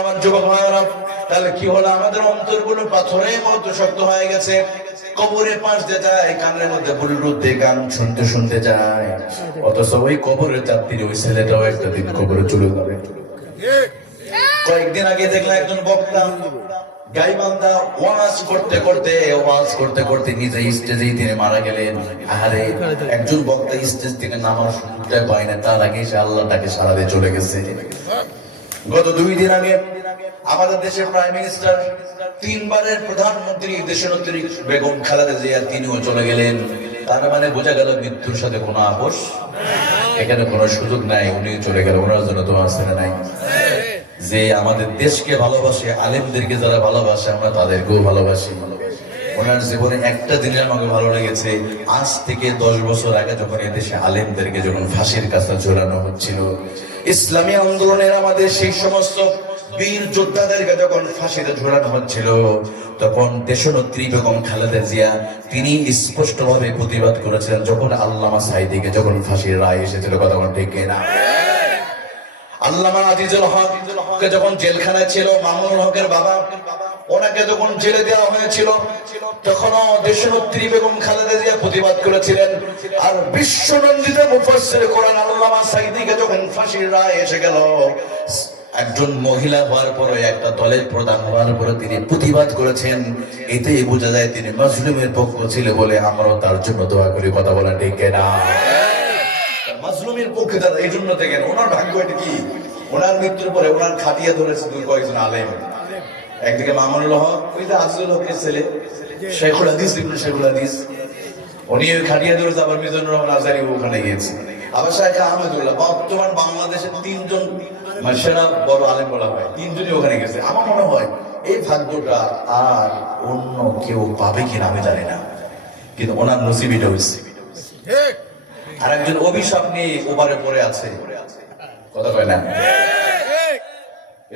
আমার যুবক ভাইরা, তাহলে কি হলো? আমাদের অন্তরগুলো পাথরের মতো শক্ত হয়ে গেছে। কবরে পাশ দিয়ে যায়, কানের মধ্যে ব্লুটুথ দিয়ে গান শুনতে শুনতে যায়, অথচ ওই কবরের যাত্রী ওই ছেলেটাও একটা দিন কবরে চলে যাবে। কয়েকদিন আগে দেখলাম একজন বক্তা গাইবান্ধা ওয়াজ করতে করতে নিজে স্টেজেই তিনি মারা গেলেন। আরে একজন বক্তা স্টেজ থেকে নামার সুযোগটা পায় না, তার আগে সে আল্লাহ তাকে সারা দিয়ে চলে গেছে। গত 2 দিন আগে আমাদের দেশের প্রাইম মিনিস্টার, 3 বারের প্রধানমন্ত্রী দেশনেত্রী বেগম খালেদা জিয়া, তিনিও চলে গেলেন। তার মানে বোঝা গেল মৃত্যুর সাথে কোনো আপোষ এখানে কোনো সুযোগ নাই। উনি চলে গেল, ওনার জন্য তো আছে না নাই? যে আমাদের দেশকে ভালোবাসে, আলেমদেরকে যারা ভালোবাসে, আমরা তাদেরকেও ভালোবাসি। ওনার জীবনে একটা জিনিস আমাকে ভালো লেগেছে, আজ থেকে 10 বছর আগে যখন এদেশে আলেমদেরকে যখন ফাঁসির কাছে ঝোলানো হচ্ছিল, ইসলামী আন্দোলনের আমাদের সেই সমস্ত বীর যোদ্ধাদেরকে যখন ফাঁসিতে ঝোলানো হচ্ছিল, তখন দেশনেত্রী বেগম খালেদা জিয়া তিনি স্পষ্ট ভাবে প্রতিবাদ করেছিলেন। যখন আল্লামা সাঈদীকে যখন ফাঁসির রায় এসেছিল, কথা বলেন ঠিক কিনা? আল্লামা আজিজুল হক যখন জেলখানায় ছিল, মামুনুল হকের বাবা, ওনাকে যখন জেলে দেওয়া হয়েছিল, তখনও দেশনেত্রী বেগম খালেদা জিয়া প্রতিবাদ করেছিলেন। আর বিশ্বনন্দিত মুফাসসির কোরআন আল্লামা সাঈদীকে যখন ফাঁসির রায় এসে গেল, একজন মহিলা হওয়ার পরে, একটা দলের প্রধান হওয়ার পরে তিনি প্রতিবাদ করেছেন। এতেই বোঝা যায় তিনি মাজলুমের পক্ষ ছিল বলে আমরাও তার জন্য দোয়া করি। কথা বলা ঠিক কিনা? মাজলুমের পক্ষে তারা এই জন্য দেখেন, ওনার ভাগ্য এটা কি, ওনার মৃত্যুর পরে ওনার খাটিয়া ধরেছে কয়েকজন আলেম। একদিকে মামুনুল হক, ওই যে আজিজুল হকের ছেলে শেখুল হাদিস, শেখুল হাদিস, উনি ওই খাটিয়া ধরেছে। আবার মিজানুর রহমান আজহারী ওখানে গিয়েছে। আবার শেখ আহমেদুল্লাহ, বর্তমান বাংলাদেশের 3 জন সেরা বড় আলেম বলা হয়, 3 জনই ওখানে গেছে। আমার মনে হয় এই ভাগ্যটা আর অন্য কেউ পাবে কিনা আমি জানি না, কিন্তু ওনার নসিবিটা হয়েছে। আর একজন অভিশাপ নিয়ে ওপারে পড়ে আছে, কথা কয় না?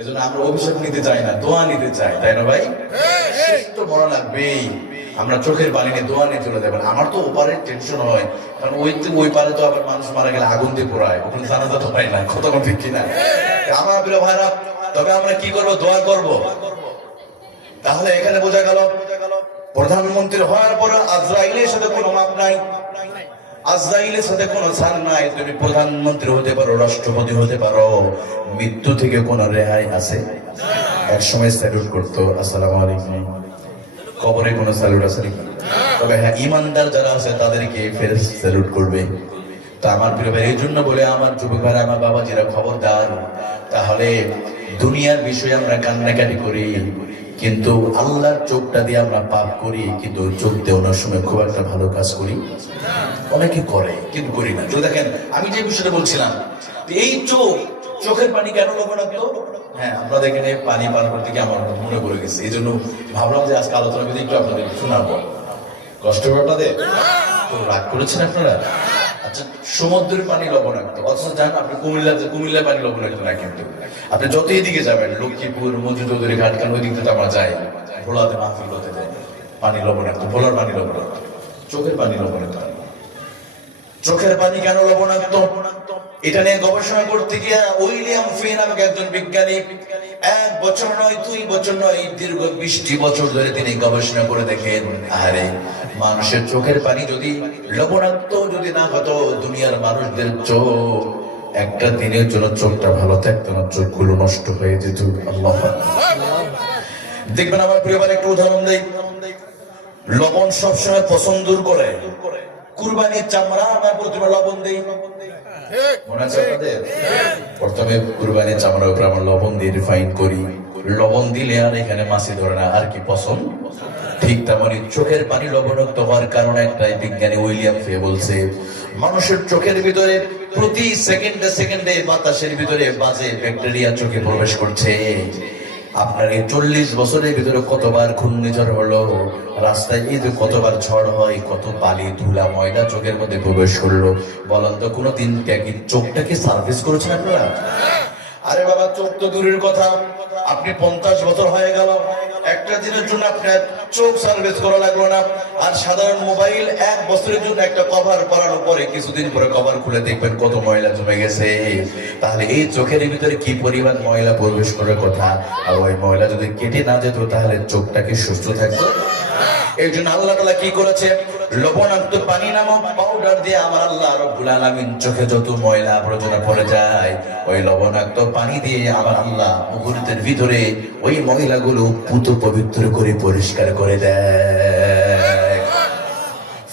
এজন্য আমরা অভিশাপ নিতে চাই না, দোয়া নিতে চাই, তাই না ভাই? শেষ তো বড় লাগবেই। আমরা চোখের পানি নিয়ে দোয়া নিয়ে চলে যাবেন। আমার তো ওপারের টেনশন হয়, কারণ ওই পারে তো আবার মানুষ মারা গেলে আগুন দিয়ে পোড়ায়, ওখানে জানাজা তো হয় না, কথা ঠিক কিনা? আমার প্রিয় ভাইরা, তবে আমরা কি করবো? দোয়া করব। তাহলে এখানে বোঝা গেল, প্রধানমন্ত্রী হওয়ার পর আজরাইলের সাথে কোনো মাপ নাই, আজরাইলের সাথে কোনো ছাড় নাই। তুমি প্রধানমন্ত্রী হতে পারো, রাষ্ট্রপতি হতে পারো, মৃত্যু থেকে কোনো রেহাই আছে? এক সময় স্যালুট করতো, আসসালামু আলাইকুম। কবরে কোনো স্যালুট আছে নাকি? তবে হ্যাঁ, ইমানদার যারা আছে তাদেরকে ফের স্যালুট করবে। তা আমার প্রিয় ভাই, এই জন্য বলে আমার যুবক ভাইরা, আমার বাবাজিরা, খবরদার। তাহলে দুনিয়ার বিষয়ে আমরা কান্নাকাটি করি, কিন্তু আল্লাহর চোখটা দিয়ে আমরা পাপ করি, কিন্তু চোখ দিয়ে ওনার সময় খুব একটা ভালো কাজ করি। অনেকে করে কিন্তু করি না। তো দেখেন, আমি যে বিষয়টা বলছিলাম, এই চোখের পানি কেন লবণাক্ত? হ্যাঁ, আপনাদের এখানে পানি পান করতে গিয়ে আমার মনে পড়ে গেছে, এই জন্য ভাবলাম যে আজকে আলোচনা করে একটু আপনাদের শোনাবো। কষ্ট হবে আপনাদের? তো রাগ করেছেন আপনারা? আচ্ছা, সমুদ্রের পানি লবণাক্ত, অথচ জান আপনি কুমিল্লার পানি লবণাক্ত না। কিন্তু আপনি যত এদিকে যাবেন, লক্ষ্মীপুর, মঞ্জু চৌধুরী ঘাট, কেন ওই দিক থেকে আমরা যাই, ভোলাতে মাহফিল হতে যাই, পানি লবণাক্ত, ভোলার পানি লবণাক্ত, চোখের পানি লবণাক্ত। চোখের পানি কেন লবণাক্ত? এটা নিয়ে গবেষণা করতে গিয়ে উইলিয়াম ফি নামক একজন বিজ্ঞানী 1 বছর নয়, 2 বছর নয়, দীর্ঘ 20 বছর ধরে তিনি গবেষণা করে দেখেন, আরে মানুষের চোখের পানি যদি লবণাক্ত যদি না হতো, দুনিয়ার মানুষদের চোখ একটা দিনের জন্য চোখটা ভালো থাকতো না, চোখগুলো নষ্ট হয়ে যেত। আল্লাহ দেখবেন, আমার পরিবার একটু উদাহরণ দেই। লবণ সবসময় পছন্দ করে, কুরবানির চামড়া আমরা প্রথমে লবণ দেই, মনে আছে আপনাদের? প্রথমে কুরবানির চামড়ার উপরে আমরা লবণ দিয়ে রিফাইন করি, লবণ দিলে আর এখানে মাছি ধরে না, আর কি পছন্দ। ঠিক তেমনি চোখের পানি লবণাক্ত হওয়ার কারণে একটাই, বিজ্ঞানী উইলিয়াম ফে বলছে, মানুষের চোখের ভিতরে প্রতি সেকেন্ডে বাতাসের ভিতরে বাজে ব্যাকটেরিয়া চোখে প্রবেশ করছে। আপনার এই 40 বছরের ভিতরে কতবার ঘূর্ণিঝড় হলো, রাস্তায় এই যে কতবার ঝড় হয়, কত বালি ধুলা ময়লা চোখের মধ্যে প্রবেশ করলো। বলেন তো, কোনোদিন কি চোখটাকে সার্ভিস করেছেন আপনারা? আরে বাবা, চোখ তো দূরের কথা, আপনি 50 বছর হয়ে গেল, একটা একটা দিনের জন্য আপনার চোখ সার্ভিস করা লাগলো না। আর সাধারণ মোবাইল 1 বছরের জন্য একটা কভার করানোর পরে কিছুদিন পরে কভার খুলে দেখবেন কত ময়লা জমে গেছে। তাহলে এই চোখের ভিতরে কি পরিমাণ ময়লা প্রবেশ করার কথা, আর ওই ময়লা যদি কেটে না যেত তাহলে চোখটা কি সুস্থ থাকতো? এই জন্য আল্লাহ তাআলা কি করেছে, লবণাক্ত পানি নামক পাউডার দিয়ে আমার আল্লাহ রাব্বুল আলামিন চোখে যত ময়লা আবর্জনা পড়ে যায় ওই লবণাক্ত পানি দিয়ে আমার আল্লাহ মুহূর্তের ভিতরে ওই ময়লাগুলো পুত পবিত্র করে পরিষ্কার করে দেয়।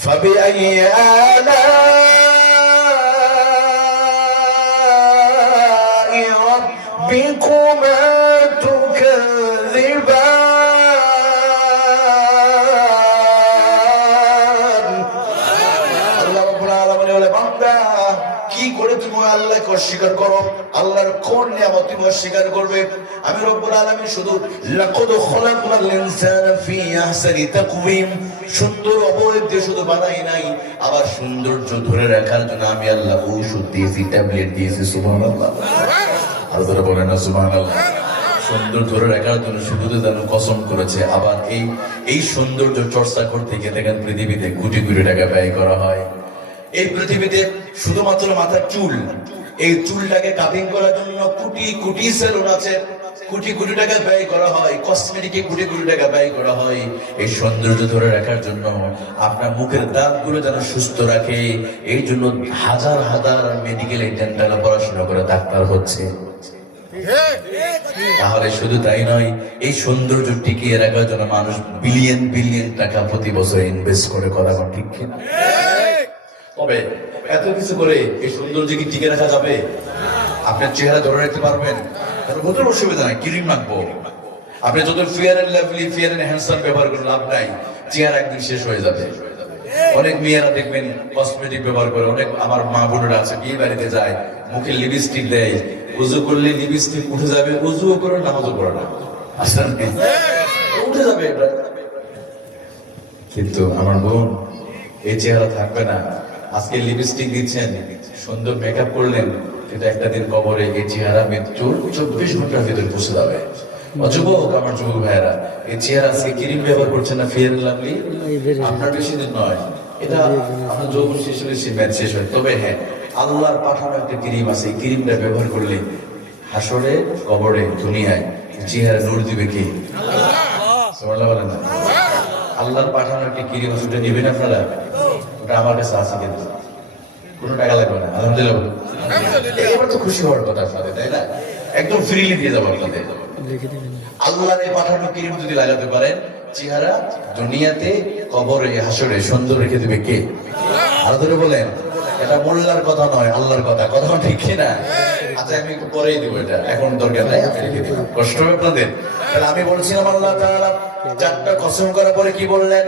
ফাবিআইয়ি আলাই রাব্বিকুমা তুকাযিবান। কি করে তুমি আল্লাহকে অস্বীকার করো? আল্লাহর কোন নিয়ামত তুমি অস্বীকার করবে? আমি রব্বুল আলামিন শুধু লাকাদ খালাকনাল ইনসানা ফি আহসানি তাকওয়িম, সুন্দর অবয়ব দিয়ে শুধু বানাই নাই, আবার সৌন্দর্য ধরে রাখার জন্য আমি আল্লাহ ঔষধ দিয়েছি, ট্যাবলেট দিয়েছি। সুবহানাল্লাহ, আর যারা বলেন না সুবহানাল্লাহ। সুন্দর ধরে রাখার জন্য শুধু যেন কসম করেছে। আবার এই সৌন্দর্য চর্চা করতে গিয়ে দেখেন পৃথিবীতে কোটি কোটি টাকা ব্যয় করা হয়। এই পৃথিবীতে শুধুমাত্র মাথার চুল, এই চুলটাকে কাটিং করার জন্য কোটি কোটি সেলুন আছে, কোটি কোটি টাকা ব্যয় করা হয়, কসমেটিকে কোটি কোটি টাকা ব্যয় করা হয়। এই সৌন্দর্য ধরে রাখার জন্য আপনার মুখের দাঁতগুলো যেন সুস্থ রাখে, এই জন্য হাজার হাজার মেডিকেল ডেন্টাল পড়াশোনা করে ডাক্তার হচ্ছে। তাহলে শুধু তাই নয়, এই সৌন্দর্য টিকিয়ে রাখার জন্য মানুষ বিলিয়ন বিলিয়ন টাকা প্রতি বছর ইনভেস্ট করে, কথা ঠিক কিনা? তবে এত কিছু করে এই সৌন্দর্য কি টিকে রাখা যাবে? আপনার চেহারা ধরে রাখতে পারবেন? কোনো অসুবিধা নাই, ক্রিম মাখবো। আপনি যত Fair and Lovely, Fair and Handsome ব্যবহার করে লাভ নাই, চেহারা একদিন শেষ হয়ে যাবে। অনেক মেয়েরা দেখবেন কসমেটিক ব্যবহার করে, অনেক আমার মা বোনেরা আছে বিয়ে বাড়িতে যায়, মুখে লিপস্টিক দেয়, উজু করলে লিপস্টিক উঠে যাবে, উজুও করে নামাজও করে না, আসলে উঠে যাবে এটা। কিন্তু আমার বোন, এই চেহারা থাকবে না। আজকে লিপস্টিক দিচ্ছেন, সুন্দর মেকআপ করলেন, কিন্তু একটা দিন কবরে এই চেহারা মৃত্যুর 24 ঘন্টার ভিতরে পৌঁছে যাবে। যুবক, আমার যুবক ভাইয়েরা, এই চেহারা আজকে ক্রিম ব্যবহার করছেন না ফেয়ার লাভলি, আপনার বেশি দিন নয়, এটা আপনার যৌবন শেষ হলে ম্যাচ শেষ হয়। তবে হ্যাঁ, আল্লাহর পাঠানো একটা ক্রিম আছে, এই ক্রিমটা ব্যবহার করলে হাসরে, কবরে, দুনিয়ায় চেহারা নূর দিবে কে? বলেন না, আল্লাহর পাঠানো একটা ক্রিম আছে, ওটা নেবেন আপনারা? ওটা আমার কাছে আছে, কিন্তু কোনো টাকা লাগবে না। আলহামদুলিল্লাহ, এবার তো খুশি হওয়ার কথা আপনাদের, তাই না? একদম ফ্রিলি দিয়ে যাবো আপনাদের। আল্লাহর এই পাঠানো ক্রিম যদি লাগাতে পারেন, চেহারা দুনিয়াতে, কবরে, হাসরে সুন্দর রেখে দেবে কে? আর ধরে বলেন, এটা মোল্লার কথা নয়, আল্লাহর কথা। কথা ঠিক কিনা? আচ্ছা, আমি একটু পরেই দিব, এটা এখন দরকার নাই, আপনি রেখে দিন, কষ্ট হবে আপনাদের। তাহলে আমি বলছিলাম আল্লাহ তাআলা 4টা কসম করার পরে কি বললেন?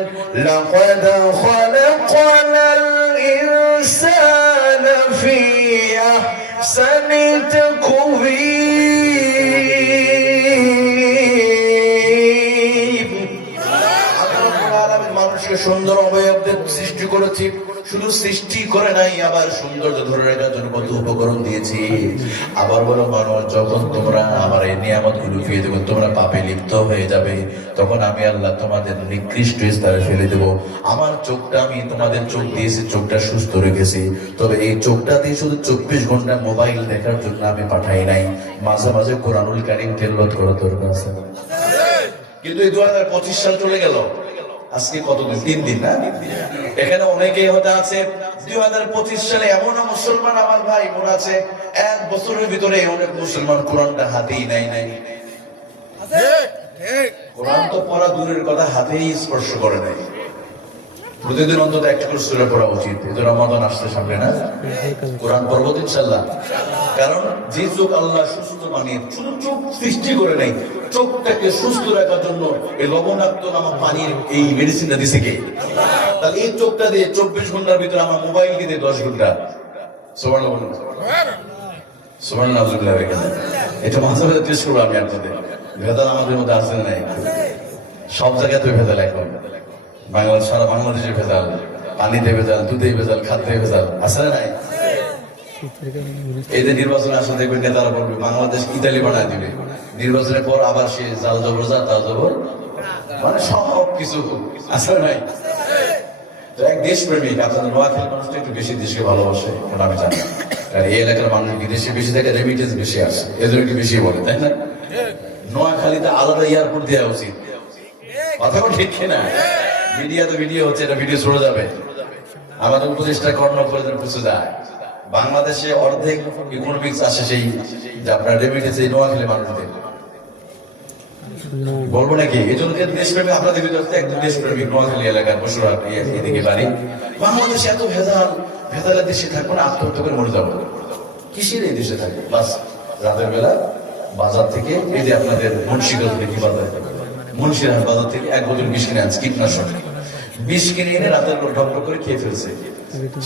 লাকাদ খালাকনাল ইনসানা ফি আহসানি তাকওয়িম। মানুষকে সুন্দর অবয়বদের সৃষ্টি করেছি, শুধু সৃষ্টি করে নাই, আবার সৌন্দর্য ধরে রাখার জন্য কত উপকরণ দিয়েছি। আবার বলো, মানুষ যখন তোমরা আমার এই নিয়ামত গুলো পেয়ে দেবো, তোমরা পাপে লিপ্ত হয়ে যাবে, তখন আমি আল্লাহ তোমাদের নিকৃষ্ট স্তরে ফেলে দেবো। আমার চোখটা, আমি তোমাদের চোখ দিয়েছি, চোখটা সুস্থ রেখেছি, তবে এই চোখটা দিয়ে শুধু 24 ঘন্টা মোবাইল দেখার জন্য আমি পাঠাই নাই, মাঝে মাঝে কোরআনুল কারীম তেলাওয়াত করা দরকার আছে। কিন্তু এই 2025 সাল চলে গেল, আজকে কতদিন? 3 দিন না? এখানে অনেকেই হতে আছে 2025 সালে এমন মুসলমান আমার ভাই বোন আছে, 1 বছরের ভিতরে অনেক মুসলমান কোরআনটা হাতেই নাই। কোরআন তো পড়া দূরের কথা, হাতেই স্পর্শ করে নাই। প্রতিদিন অন্তত একটা করে সূরা পড়া উচিত। এই যে রমাদান আসছে সামনে, না? কোরআন পড়ব ইনশাআল্লাহ। কারণ যে চোখ আল্লাহ সুস্থ বানিয়ে, শুধু চোখ সৃষ্টি করে নাই, চোখটাকে সুস্থ রাখার জন্য এই লবণাক্ত নামক পানির এই মেডিসিনটা দিছে কে? তাহলে এই চোখটা দিয়ে 24 ঘন্টার ভিতরে আমার মোবাইল দিতে 10 ঘন্টা। সুবহানাল্লাহ, সুবহানাল্লাহ। এটা মাঝে মাঝে টেস্ট করবো আমি আপনাদের। ভেজাল আমাদের মধ্যে আছে না? সব জায়গাতে ভেজাল এখন। বাংলাদেশ, সারা বাংলাদেশের ভেজাল, পানিতে ভেজাল, দুধে ভেজাল, খাদ্যে ভেজাল, আছে না নাই? এই যে নির্বাচন আসলে দেখবেন নেতারা বলবে বাংলাদেশ ইতালি বানায় দিবে, নির্বাচনের পর আবার সে জাল জবর যা তাল জবর মানে সব কিছু আসলে নাই। তো এক দেশপ্রেমিক, আপনাদের নোয়াখালী মানুষটা একটু বেশি দেশকে ভালোবাসে, ওটা আমি জানি। আর এই এলাকার মানুষ বিদেশে বেশি থাকে, রেমিটেন্স বেশি আসে, এদের একটু বেশি বলে, তাই না? নোয়াখালীতে আলাদা এয়ারপোর্ট দেওয়া উচিত, কথা ঠিক কিনা? মিডিয়া তো ভিডিও হচ্ছে, এটা ভিডিও ছড়ে যাবে। আমাদের উপদেষ্টা কর্ণফুলী পুষে যায়। বাংলাদেশে অর্ধেক ইকোনমিক্স আসে সেই আপনার রেমিটেন্স এই নোয়াখালী মানুষদের, বলবো নাকি? এই জন্য দেশপ্রেমী আপনাদের ভিতরে একদম দেশপ্রেমিক নোয়াখালী এলাকার বসুরহাট এদিকে বাড়ি। বাংলাদেশে এত ভেজালের দেশে থাকবো না, আত্মহত্যা করে মরে যাবো, কিসের এই দেশে থাকবো? বাস রাতের বেলা বাজার থেকে, এই যে আপনাদের মুন্সিগঞ্জ থেকে বাজার, মুন্সিরহাট বাজার থেকে এক বোতল বিষ কিনে আনছে, কীটনাশক বিষ কিনে এনে রাতের বেলা ঢক করে খেয়ে ফেলছে।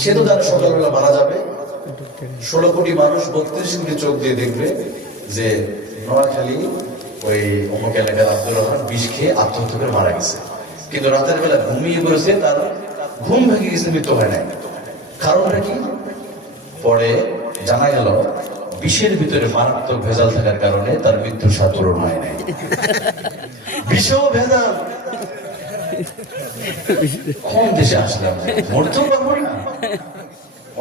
সে তো তার সকালবেলা মারা যাবে। 16 কোটি মানুষ 32 কোটি চোখ দিয়ে দেখবে যে নোয়াখালী ওই অমুক এলাকার আব্দুর রহমান বিষ খেয়ে আত্মহত্যা করে মারা গেছে। কিন্তু রাতের বেলা ঘুমিয়ে পড়েছে, তার ঘুম ভেঙে গেছে, মৃত্যু হয় নাই। কারণটা কি? পরে জানা গেল বিষের ভিতরে মারাত্মক ভেজাল থাকার কারণে তার মৃত্যুর স্বাদ পূরণ হয় নাই। বিষও ভেজাল, কোন দেশে আসলাম? মরতেও পারবো না,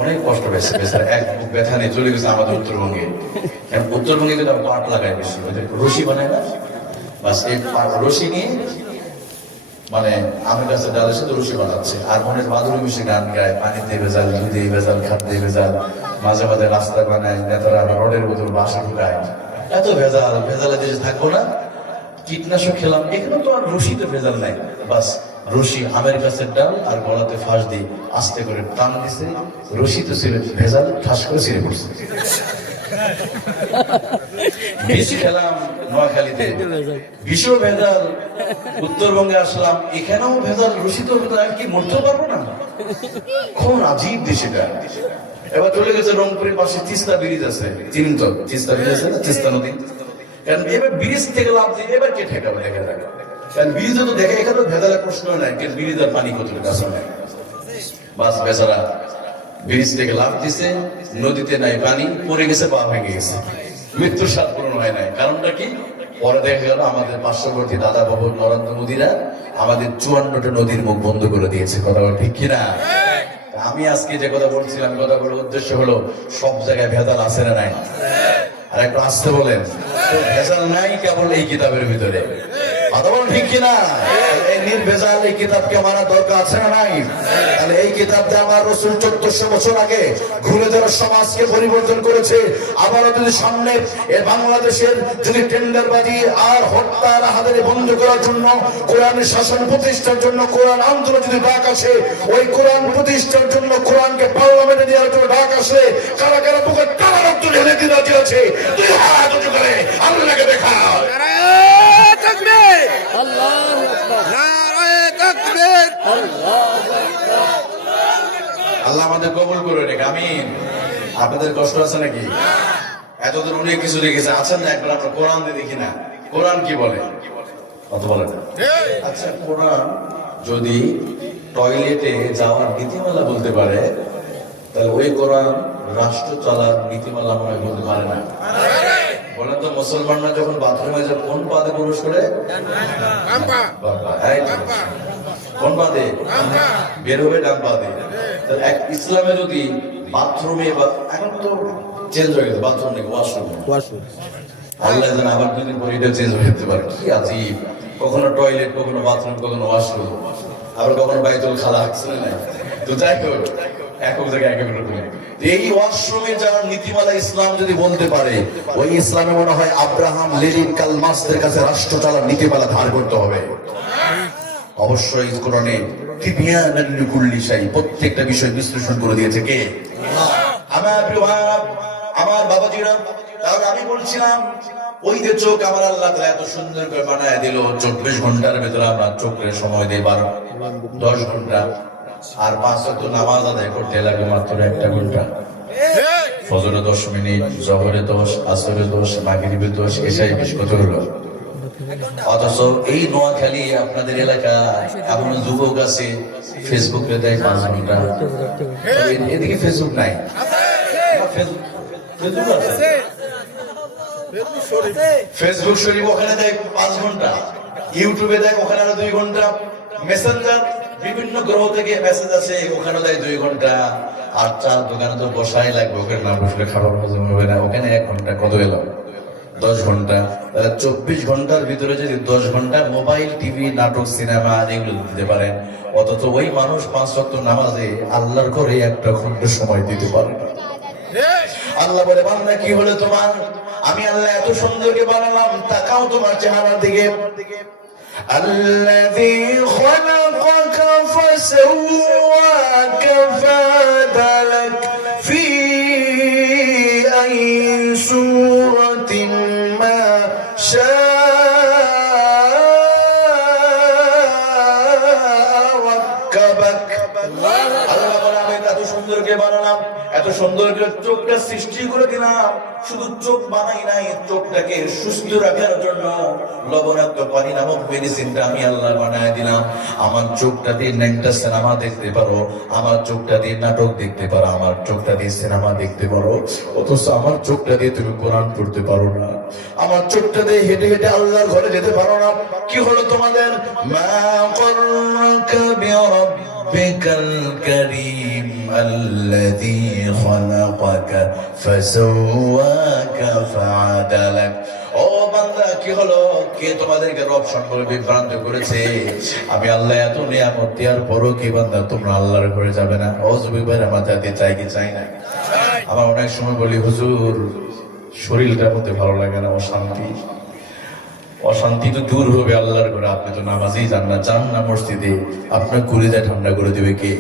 অনেক কষ্ট পেয়েছে বেচারা। এক বুক ব্যথা নিয়ে চলে গেছে আমাদের উত্তরবঙ্গে। উত্তরবঙ্গে কিন্তু পাট লাগায় বেশি, রশি বানায় না, বাস এই রশি নিয়ে মানে আমের গাছের ডালের সাথে রশি বানাচ্ছে। আর মনে মাদুরি মিশে গান গায়, পানিতে ভেজাল, দুধে ভেজাল, খাদ্যে ভেজাল, মাঝে মাঝে রাস্তা বানায়, নেতারা রডের বোতল বাসা ঢুকায়। এত ভেজাল, ভেজালের দেশে থাকবো না। কীটনাশক খেলাম, এখানে তো আর রশিতে ভেজাল নাই, বাস রশি আমের গাছের ডাল আর গলাতে ফাঁস দিয়ে আস্তে করে টান দিছে, রশি তো ছিল ভেজাল, ঠাস করে ছিঁড়ে পড়ছে। বিষ খেলাম নোয়াখালীতে, বিষও ভেজাল। উত্তরবঙ্গে আসলাম, এখানেও ভেজাল, রশি তো ভেজাল, কি মরতেও পারবো না? কোন আজীব দেশ এটা। এবার চলে গেছে রংপুরের পাশে তিস্তা ব্রিজ আছে, চিনেন তো? তিস্তা ব্রিজ আছে না, তিস্তা নদী। কারণ এবার ব্রিজ থেকে লাভ দিয়ে এবার কে ঠেকাবে? দেখা যাক, কারণ ব্রিজে তো দেখে, এখানে ভেজালের প্রশ্ন নাই, কিন্তু ব্রিজ আর পানি কতটুকু আছে নাই। বাস বেচারা ব্রিজ থেকে লাভ দিছে, নদীতে নাই পানি, পড়ে গেছে, পা ভেঙে গেছে, মৃত্যুর স্বাদ পূরণ হয় নাই। কারণটা কি? পরে দেখা গেল আমাদের পার্শ্ববর্তী দাদা বাবু নরেন্দ্র মোদীরা আমাদের 54টা নদীর মুখ বন্ধ করে দিয়েছে, কথা বল ঠিক কিনা? আমি আজকে যে কথা বলছিলাম, কথা বলার উদ্দেশ্য হলো সব জায়গায় ভেজাল আছে না নাই? আর একটু আসতে বলেন, ভেজাল নাই কেবল এই কিতাবের ভিতরে, কথা বলেন ঠিক কিনা? এই নির্ভেজাল এই কিতাবকে মানা দরকার আছে না নাই? তাহলে এই কিতাব দিয়ে আমার রাসূল 1400 বছর আগে ঘুরে ধরে সমাজকে পরিবর্তন করেছে। আবারও যদি সামনে এ বাংলাদেশের যদি টেন্ডারবাজি আর হত্যা রাহাজানি বন্ধ করার জন্য, কোরআনের শাসন প্রতিষ্ঠার জন্য, কোরআন আন্দোলন যদি ডাক আসে, ওই কোরআন প্রতিষ্ঠার জন্য, কোরআনকে পার্লামেন্টে দেওয়ার জন্য ডাক আসে, কারা কারা বুকে কারা রক্ত ঢেলে দিতে রাজি আছে? দুই হাত উঁচু করে আল্লাহকে দেখাও। আল্লাহ আমাদের কবুল করে রেখ, আমিন। আপনাদের কষ্ট আছে নাকি? এতদিন অনেক কিছু দেখেছে, আছেন না? একবার আমরা কোরআন দিয়ে দেখি না, কোরআন কি বলে? কথা বলে না। আচ্ছা, কোরআন যদি টয়লেটে যাওয়ার নীতিমালা বলতে পারে, তাহলে ওই কোরআন রাষ্ট্র চলার নীতিমালা মনে হয় বলতে পারে না। বলেন তো, মুসলমানরা যখন বাথরুমে যায় কোন পাদে প্রবেশ করে? কোন পাদে? বের হবে ডান পাদে। ইসলামে যদি বাথরুমে, এখন তো চেঞ্জ হয়ে গেছে, বাথরুম নাকি ওয়াশরুম, আল্লাহ জানে আবার 2 দিন পরে এটা চেঞ্জ হয়ে যেতে পারে। কি আজীব, কখনো টয়লেট, কখনো বাথরুম, কখনো ওয়াশরুম, আবার কখনো বাইতুল খালা, শুনে নাই তো? যাই হোক, একক জায়গায় এক এক রকম। এই ওয়াশরুমে যাওয়ার নীতিমালা ইসলাম যদি বলতে পারে, ওই ইসলামে মনে হয় আব্রাহাম, লেনিন, কার্ল মার্ক্সের কাছে রাষ্ট্র চালার নীতিমালা ধার করতে হবে। অবশ্যই কোরআনে তিবিয়ানান লিকুল্লি শাই, প্রত্যেকটা বিষয় বিশ্লেষণ করে দিয়েছে কে? আমার প্রিয় ভাইরা, আমার বাবাজিরা। তাহলে আমি বলছিলাম, ওই যে চোখ আমার আল্লাহ তাআলা এত সুন্দর করে বানায় দিল, 24 ঘন্টার ভেতরে আমরা চোখের সময় দেই 10 ঘন্টা, আর 5 ওয়াক্ত নামাজ আদায় করতে লাগে মাত্র 1 ঘন্টা। ফজরে 10 মিনিট, জোহরে 10, আসরে 10, মাগরিবে 10, এশায় 20, কত হলো? অথচ এই নোয়াখালী আপনাদের এলাকায় এমন যুবক আছে, ফেসবুকে দেয় 5 ঘন্টা। এদিকে ফেসবুক নাই, ফেসবুক শরীফ ওখানে দেয় 5 ঘন্টা। ইউটিউবে দেয় ওখানে আরো 2 ঘন্টা, মেসেঞ্জার বিভিন্ন গ্রহ থেকে মেসেজ আছে ওখানে দেয় 2 ঘন্টা, আর চার দোকানে তো বসাই লাগবে, ওখানে না বসলে খাবার হজম হবে না, ওখানে 1 ঘন্টা কত এলো 10 ঘন্টা। তাহলে 24 ঘন্টার ভিতরে যদি 10 ঘন্টা মোবাইল, টিভি, নাটক, সিনেমা এগুলো দিতে পারেন, অথচ ওই মানুষ 5 ওয়াক্ত নামাজে আল্লাহর ঘরে 1 ঘন্টা সময় দিতে পারে না। আল্লাহ বলে, বান্দা কি হলো তোমার? আমি আল্লাহ এত সুন্দরকে বানালাম, তাকাও তোমার চেহারার দিকে। الذي خلقك فسواك فعدلك في أي سورة ما شاء ركبك। আল্লাহ বলে, আমি এত সুন্দরকে বানালাম, এত সুন্দর করে চোখটা সৃষ্টি করে দিলাম। শুধু চোখ বানাই নাই, চোখটাকে সুস্থ রাখার জন্য লবণাক্ত পানি নামক মেডিসিনটা আমি আল্লাহ বানায় দিলাম। আমার চোখটা দিয়ে ন্যাংটা সিনেমা দেখতে পারো, আমার চোখটা দিয়ে নাটক দেখতে পারো, আমার চোখটা দিয়ে সিনেমা দেখতে পারো, অথচ আমার চোখটা দিয়ে তুমি কোরআন পড়তে পারো না, আমার চোখটা দিয়ে হেঁটে হেঁটে আল্লাহর ঘরে যেতে পারো না। কি হলো তোমাদের? মা গররাকা বিরাব্বিকাল কারীম আল্লাযী খালাকাকা ফাসাওয়াকা ফাআদালাক। ও বান্দা, কি হলো? কে তোমাদেরকে রব সম্পর্কে বিভ্রান্ত করেছে? আমি আল্লাহ এত নিয়ামত দেওয়ার পরও কি বান্দা তোমরা আল্লাহর ঘরে যাবে না? অজুবিবার মাথাতে চাই কি চাই না? আমার অনেক সময় বলি, হুজুর শরীরটার মধ্যে ভালো লাগে না, অশান্তি। অশান্তি তো দূর হবে আল্লাহর ঘরে, আপনি তো নামাজেই যান না, যান না মসজিদে, আপনার কলিজা ঠান্ডা করে দিবে কে?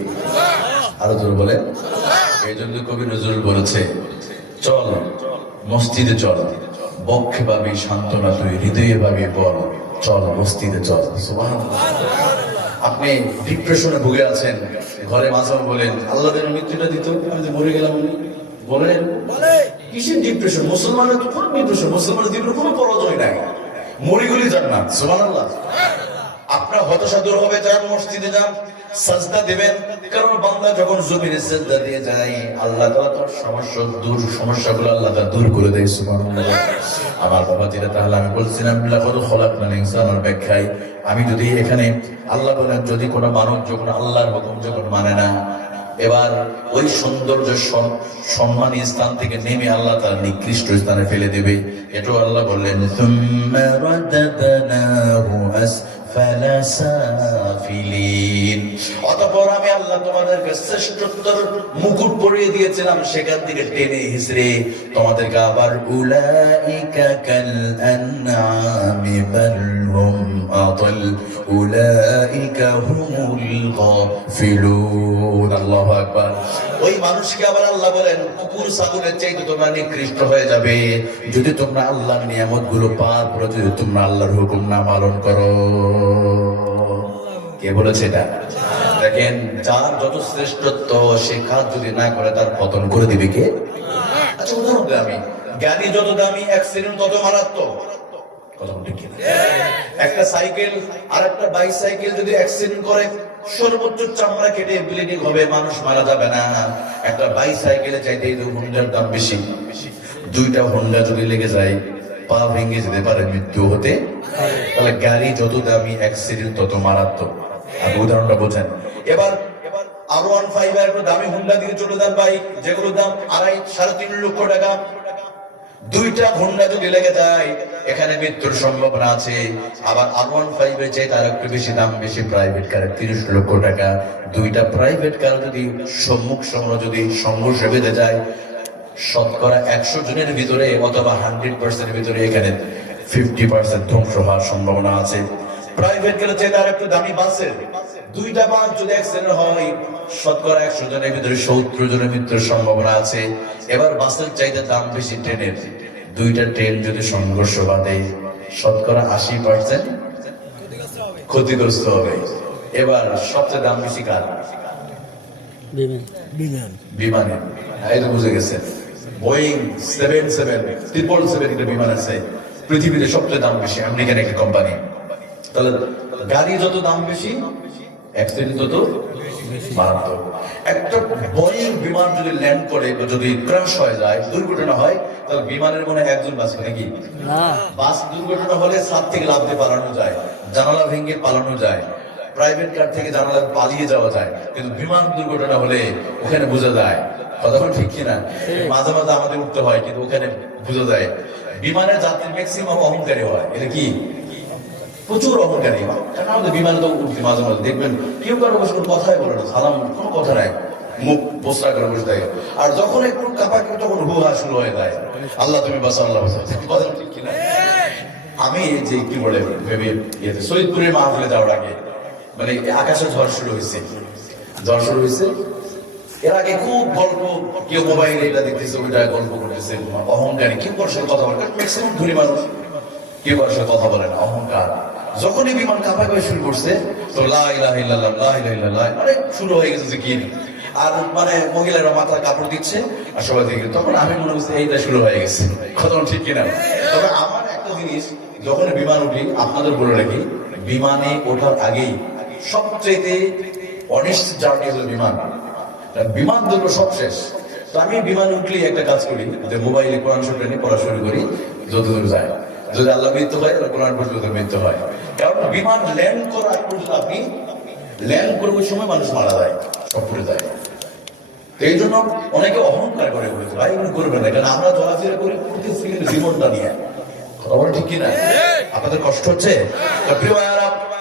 আরো জোর বলে। এই জন্য কবি নজরুল বলেছে, চল মসজিদে চল, বক্ষে পাবি সান্ত্বনা তুই, হৃদয়ে পাবি বল, চল মসজিদে চল। সুবহানাল্লাহ। আপনি ডিপ্রেশনে ভুগে আছেন, ঘরে মাঝে বলেন আল্লাহ যেন মৃত্যুটা দিত, আমি যে মরে গেলাম। বলেন কিসের ডিপ্রেশন? মুসলমানের তো কোনো ডিপ্রেশন, মুসলমানের জীবনে কোনো পরাজয় নাই, মরিগুলি জান্নাত। সুবহানাল্লাহ। আপনার হতাশা দূর হবে, যান মসজিদে যান, সাজদা দিবেন, কারণ বান্দা যখন জমিনে সাজদা দিয়ে যায় আল্লাহ তাআলা তার সমস্যাগুলো আল্লাহ তাআলা দূর করে দেয়। সুবহানাল্লাহ। আমার বাবা যেটা, তাহলে আমি বলছিলাম লাকাদ খালাকনাল ইনসানার ব্যাখ্যায়, আমি যদি এখানে আল্লাহ বলেন যদি কোনো মানব যখন আল্লাহর হুকুম যখন মানে না, এবার ওই সৌন্দর্য সম্মানী স্থান থেকে নেমে আল্লাহ তার নিকৃষ্ট স্থানে ফেলে দেবে। এটাও আল্লাহ বললেন, সুম্মা রাদাদনাহু আসফালা সাফিলিন। অতঃপর আমি আল্লাহ তোমাদেরকে শ্রেষ্ঠত্বের মুকুট পরিয়ে দিয়েছিলাম, সেখান থেকে টেনে হিসড়ে তোমাদেরকে আবার উলাইকা কাল আনআমি বাল হুম আদাল উলাইকা হুমুল গাফিলুন। আল্লাহু আকবার। ওই মানুষকে আবার আল্লাহ বলেন কুকুর ছাগলের চাইতে তোমরা নিকৃষ্ট হয়ে যাবে যদি তোমরা আল্লাহর নিয়ামতগুলো পার করে, যদি তোমরা আল্লাহর হুকুম না পালন করো। কে বলেছে এটা? দেখেন, যার যত শ্রেষ্ঠত্ব সে কাজ যদি না করে তার পতন করে দিবে কে? আচ্ছা উদাহরণ দেই আমি, গাড়ি যত দামি অ্যাক্সিডেন্ট তত মারাত্মক। একটা সাইকেল আর একটা বাইসাইকেল যদি অ্যাক্সিডেন্ট করে সর্বোচ্চ চামড়া কেটে ব্লিডিং হবে, মানুষ মারা যাবে না। একটা বাইসাইকেলে চাইতে হোন্ডার দাম বেশি, দুইটা হোন্ডা যদি লেগে যায় পা ভেঙে যেতে পারে, মৃত্যু হতে। তাহলে গাড়ি যত দামি অ্যাক্সিডেন্ট তত মারাত্মক। আমি উদাহরণটা বোঝেন। এবার R15 এর দামি হোন্ডা দিয়ে চলে যান বাইক, যেগুলো দাম 2.5-3.5 লক্ষ টাকা, দুইটা হোন্ডা যদি লেগে যায় এখানে মৃত্যুর সম্ভাবনা আছে। আবার R15 এর চাইতে আর একটু বেশি দাম, বেশি প্রাইভেট কারের 30 লক্ষ টাকা। দুইটা প্রাইভেট কার যদি সম্মুখ সামনে যদি সংঘর্ষ বেঁধে যায়, শতকরা 100 জনের ভিতরে অথবা 100% ভিতরে এখানে 50% ধ্বংস হওয়ার সম্ভাবনা আছে। প্রাইভেট কারের চাইতে আর একটু দামি বাসের দুইটা বাস যদি অ্যাক্সিডেন্ট হয় শতকরা 100 জনের ভিতরে 70 জনের মৃত্যুর সম্ভাবনা আছে। এবার বাসের চাইতে দাম বেশি ট্রেনের, দুইটা ট্রেন যদি সংঘর্ষ বাঁধে শতকরা 80% ক্ষতিগ্রস্ত হবে। এবার সবচেয়ে দাম বেশি কার? বিমানের। এই তো বুঝে গেছেন, বোয়িং 777 একটা বিমান আছে পৃথিবীতে সবচেয়ে দাম বেশি, আমেরিকান একটা কোম্পানি। তাহলে গাড়ি যত দাম বেশি অ্যাক্সিডেন্ট তত মারাত্মক। একটা বোয়িং বিমান যদি ল্যান্ড করে যদি ক্র্যাশ হয়ে যায়, দুর্ঘটনা হয়, তাহলে বিমানের মনে একজন বাঁচবে নাকি? বাস দুর্ঘটনা হলে ছাদ থেকে লাফ দিয়ে পালানো যায়, জানালা ভেঙে পালানো যায়, প্রাইভেট কার থেকে জানালা পালিয়ে যাওয়া যায়, কিন্তু বিমান দুর্ঘটনা হলে ওখানে বোঝা যায়। কথা ঠিক কিনা? মাঝে মাঝে আমাদের উঠতে হয়, কিন্তু ওখানে বোঝা যায়। বিমানের যাত্রী ম্যাক্সিমাম অহংকারী হয়। এটা কি প্রচুর অহংকারী? কারণ আমাদের বিমানে তো উঠতে মাঝে মাঝে দেখবেন কেউ কারো বসে কোনো কথাই বলে না, সালাম কোনো কথা নাই, মুখ পোস্টার করে বসে থাকে। আর যখন একটু কাপাকে তখন হুহা শুরু হয়ে যায়, আল্লাহ তুমি বাঁচা, আল্লাহ বাঁচা। কথা ঠিক কিনা? আমি যে কি বলে ভেবে সৈয়দপুরের মাহফিলে যাওয়ার আগে মানে আকাশে ঝড় শুরু হয়েছে, এর আগে খুব গল্প, কেউ মোবাইলে এটা দেখতেছে, ওইটা গল্প করতেছে, অহংকারী, কেউ কারোর সাথে কথা বলে, ম্যাক্সিমাম ধনী মানুষ কেউ কারোর সাথে কথা বলে না, অহংকার। যখনই বিমান কাঁপাকাঁপি শুরু করছে তো লা ইলাহা ইল্লাল্লাহ, লা ইলাহা ইল্লাল্লাহ, মানে শুরু হয়ে গেছে যে কি, আর মানে মহিলারা মাথা কাপড় দিচ্ছে আর সবাই দেখে, তখন আমি মনে করছি এইটা শুরু হয়ে গেছে। কথা ঠিক কিনা? তবে আমার একটা জিনিস, যখন বিমান উঠি, আপনাদের বলে রাখি, বিমানে ওঠার আগেই সবচেয়ে অনিশ্চিত জার্নি হলো বিমান। বিমান দুটো সব শেষ। তো আমি বিমানে উঠলেই একটা কাজ করি, যে মোবাইলে কোরআন শরীফ নিয়ে পড়া শুরু করি, যতদূর যায়। যদি আল্লাহ মৃত্যু হয়, কোরআন পর্যন্ত মৃত্যু হয়। কারণ বিমান ল্যান্ড করার পর্যন্ত, আপনি ল্যান্ড করবার সময় মানুষ মারা যায়, সব পড়ে যায়। এই জন্য অনেকে অহংকার করে বলেছে, ভাই এগুলো করবে না, কারণ আমরা চলাফেরা করে করতেছি কিন্তু জীবনটা নিয়ে। কথা বলে ঠিক কিনা? আপনাদের কষ্ট হচ্ছে?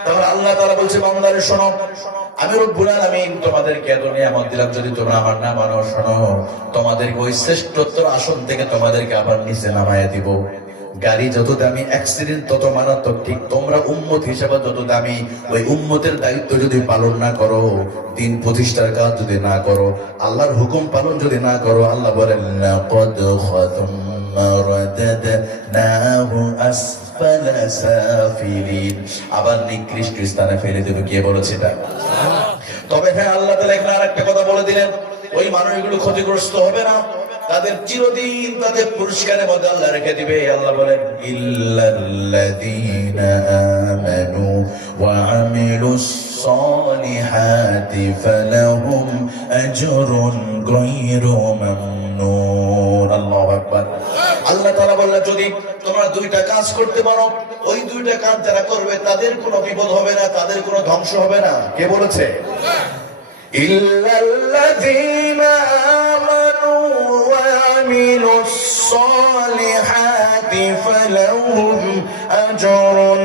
তাহলে আল্লাহ তাআলা বলছে, বান্দারে শোনো, আমি রব্বুল আলামিন তোমাদেরকে এত নিয়ামত দিলাম, যদি তোমরা আমার না মানো, শোনো, তোমাদেরকে ওই শ্রেষ্ঠত্বর আসন থেকে তোমাদেরকে আবার নিচে নামায়া দিব। গাড়ি যত দামি, অ্যাক্সিডেন্ট তত মারাত্মক, ঠিক তোমরা উম্মত হিসেবে যত দামি, ওই উম্মতের দায়িত্ব যদি পালন না করো, দিন প্রতিষ্ঠার কাজ যদি না করো, আল্লাহর হুকুম পালন যদি না করো, আল্লাহ বলেন লাকাদ খাতামনা রাদাদনাহু আসফালা সাফিলিন, আবার নিকৃষ্ট স্থানে ফেলে দেবে। কে বলেছে এটা? তবে হ্যাঁ, আল্লাহ তাআলা এখানে আরেকটা কথা বলে দিলেন, ওই মানুষগুলো ক্ষতিগ্রস্ত হবে না, তাদের চিরদিন তাদের পুরস্কারের মধ্যে আল্লাহ রেখে দিবে। আল্লাহ বলেন, ইল্লাল্লাযীনা আমানু ওয়া আমিলুস সালিহাতি ফালাহুম আজরুন গায়রু মামনুন। আল্লাহু আকবার। আল্লাহ তাআলা বললেন, যদি তোমরা দুইটা কাজ করতে পারো, ওই দুইটা কাজ যারা করবে তাদের কোনো বিপদ হবে না, তাদের কোনো ধ্বংস হবে না। কে বলেছে? ইল্লাল্লাযীনা আমানু ওয়া আমিলুস সালিহাতি ফালাহুম আজরুন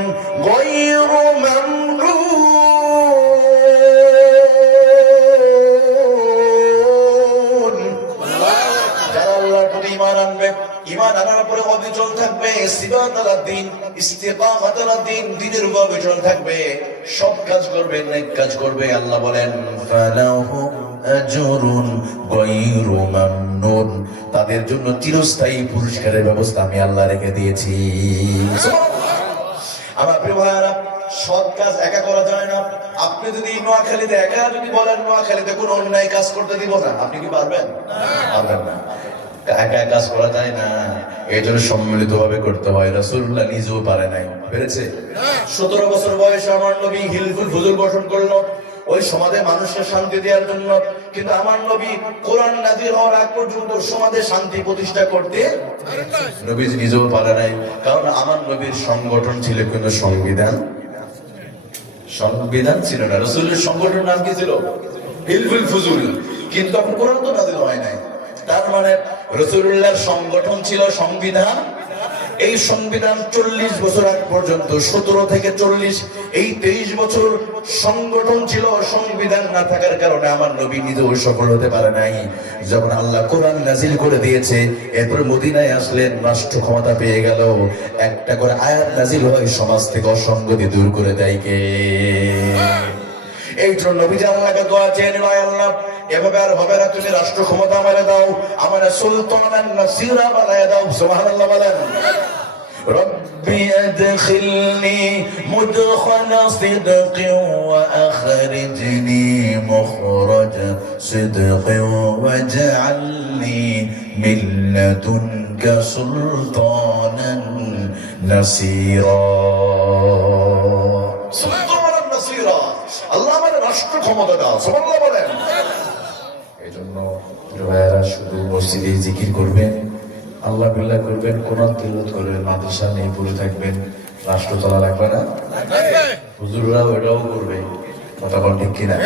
গায়রু মামনুন। যারা আল্লাহর প্রতি ঈমান আনবে, ঈমান আনার পরে অবিচল থাকবে, সিবাত আলাদ্দিন, ইস্তিকামাত আলাদ্দিন, দ্বীনের উপর অবিচল থাকবে, সব কাজ করবে, নেক কাজ করবে, আল্লাহ বলেন ফালাহুম আজরুন গায়রু মামনুন, তাদের জন্য চিরস্থায়ী পুরস্কারের ব্যবস্থা আমি আল্লাহ রেখে দিয়েছি। আমার প্রিয় ভাইরা, সৎ কাজ একা করা যায় না। আপনি যদি নোয়াখালীতে একা যদি বলেন নোয়াখালীতে কোনো অন্যায় কাজ করতে দিব না, আপনি কি পারবেন? পারবেন না। একা কাজ করা যায় না, এই জন্য সম্মিলিত ভাবে করতে হয়। রাসূলুল্লাহ নিজেও পারে নাই, পেরেছে? 17 বছর বয়সে আমার নবী হিলফুল ফুজুল গঠন করলো ওই সমাজে মানুষকে শান্তি দেওয়ার জন্য, কিন্তু আমার নবী কোরআন নাযিল হওয়ার আগ পর্যন্ত সমাজে শান্তি প্রতিষ্ঠা করতে নবী নিজেও পারে নাই। কারণ আমার নবীর সংগঠন ছিল কিন্তু সংবিধান ছিল না। রাসূলের সংগঠনের নাম কি ছিল? হিলফুল ফুজুল। কিন্তু তখন কোরআন তো নাযিল হয় নাই। তার মানে রাসূলুল্লাহর সংগঠন ছিল সংবিধান। এই সংবিধান 40 বছর আগ পর্যন্ত, 17 থেকে 40, এই 23 বছর সংগঠন ছিল। সংবিধান না থাকার কারণে আমার নবী নিজেও সফল হতে পারে নাই। যখন আল্লাহ কোরআন নাযিল করে দিয়েছে, এরপর মদিনায় আসলেন, রাষ্ট্র ক্ষমতা পেয়ে গেল, একটা করে আয়াত নাযিল হয়, সমাজ থেকে অসঙ্গতি দূর করে দেয় কে? এই জন্য নবী আল্লাহকে দোয়া চেয়ে নিল, আল্লাহ এভাবে আর হবে না, তুমি রাষ্ট্র ক্ষমতা আমারে দাও, আমার সুলতানান নাসিরা বানায় দাও। সুবহানাল্লাহ বলেন। রব্বি আদখিলনি মুদখাল সিদকিন ওয়া আখরিজনি মুখরাজ সিদকিন ওয়াজআলনি মিন লাদুনকা সুলতানান নাসিরা। সুলতানান নাসিরা, আল্লাহ আমাদের রাষ্ট্র ক্ষমতা দাও, সুবহানাল্লাহ বলেন। এই জন্য ভাইয়ারা শুধু মসজিদে জিকির করবেন, আল্লাহ বিল্লাহ করবেন, কোরআন তিলাওয়াত করবেন, মাদ্রাসা নেই পড়ে থাকবেন, রাষ্ট্র চলা লাগবে না। হুজুররাও এটাও করবে, কথা বল ঠিক কিনা?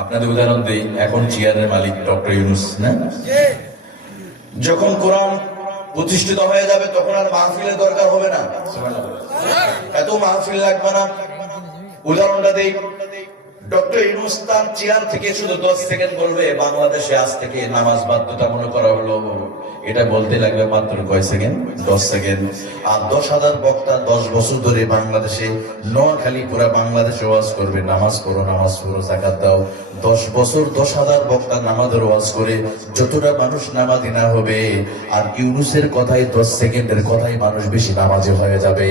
আপনাদের উদাহরণ দিই, এখন চেয়ারের মালিক ডক্টর ইউনূস না? যখন কোরআন প্রতিষ্ঠিত হয়ে যাবে তখন আর মাহফিলের দরকার হবে না, এত মাহফিল লাগবে না। উদাহরণটা দেই, ডক্টর ইউনূস তার চেয়ার থেকে শুধু 10 সেকেন্ড বলবে বাংলাদেশে আজ থেকে নামাজ বাধ্যতামূলক করা হলো, এটা বলতে লাগবে মাত্র কয় সেকেন্ড? 10 সেকেন্ড। আর 10,000 বক্তা 10 বছর ধরে বাংলাদেশে, নোয়াখালী পুরা বাংলাদেশে ওয়াজ করবে, নামাজ পড়ো, নামাজ পড়ো, যাকাত দাও। 10 বছর 10,000 বক্তা নামাজের ওয়াজ করে যতটা মানুষ নামাজি না হবে, আর ইউনূসের কথাই 10 সেকেন্ডের কথাই মানুষ বেশি নামাজি হয়ে যাবে।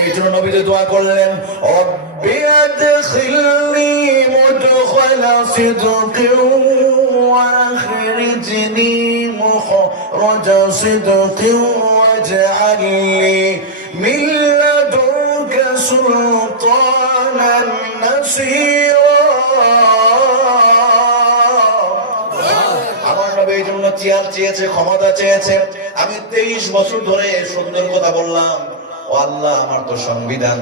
এই জন্য নবীজি দোয়া করলেন, রব্বি আদখিলনি মুদখালা সিদকিন ওয়া আখরিজনি মুখরাজা সিদকিন ওয়াজআলনি মিন লাদুনকা সুলতানান নাসীরা। আমার নবী এই জন্য চেয়ার চেয়েছে, ক্ষমতা চেয়েছে। আমি 23 বছর ধরে সুন্দর কথা বললাম, ও আল্লাহ আমার তো সংবিধান